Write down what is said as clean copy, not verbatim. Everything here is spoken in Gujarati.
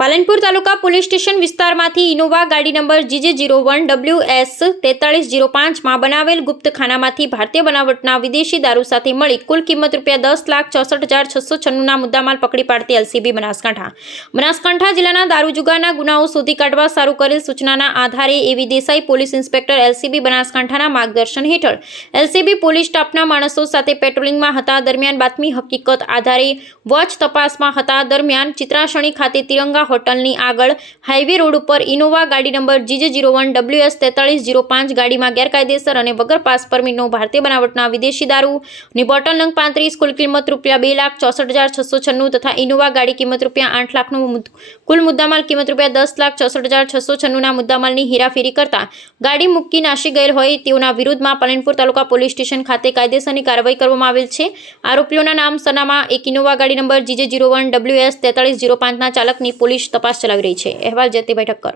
પાલનપુર તાલુકા પોલીસ સ્ટેશન વિસ્તારમાંથી ઇનોવા ગાડી નંબર GJ01WS 4305માં બનાવેલ ગુપ્તખાનામાંથી ભારતીય બનાવટના વિદેશી દારૂ સાથે મળી કુલ કિંમત ₹10,64,696ના મુદ્દામાલ પકડી પાડતી LCB બનાસકાંઠા જિલ્લાના દારૂ જુગારના ગુનાઓ શોધી કાઢવા સારું કરેલ સૂચનાના આધારે એવી દેસાઈ પોલીસ ઇન્સ્પેક્ટર LCB બનાસકાંઠાના માર્ગદર્શન હેઠળ LCB પોલીસ સ્ટાફના માણસો સાથે પેટ્રોલિંગમાં હતા દરમિયાન બાતમી હકીકત આધારે વોચ તપાસમાં હતા દરમિયાન ચિત્રાસણી ખાતે તિરંગા હોટલની આગળ હાઈવે રોડ ઉપર ઇનોવા ગાડી નંબર GJ01WS 4305 ગાડીમાં ગેરકાયદેસર અને વગર પાસ પરમિટનો ભારતીય બનાવટના વિદેશી દારૂની બોટલ નંગ 35 કુલ કિંમત ₹2,64,696 તથા ઇનોવા ગાડી કિંમત ₹8 લાખનું કુલ મુદ્દામાલ કિંમત ₹10,64,696ના મુદ્દામાલની હેરાફેરી કરતા ગાડી મૂકી નાસી ગયેલ હોય તેઓના વિરુદ્ધમાં પાલનપુર તાલુકા પોલીસ સ્ટેશન ખાતે કાયદેસરની કાર્યવાહી કરવામાં આવેલ છે। આરોપીઓના નામ સરનામા એક ઇનોવા ગાડી નંબર GJ01WS 4305ના ચાલકની પોલીસ તપાસ ચલાવી રહી છે। અહેવાલ જતીભાઈ ઠક્કર।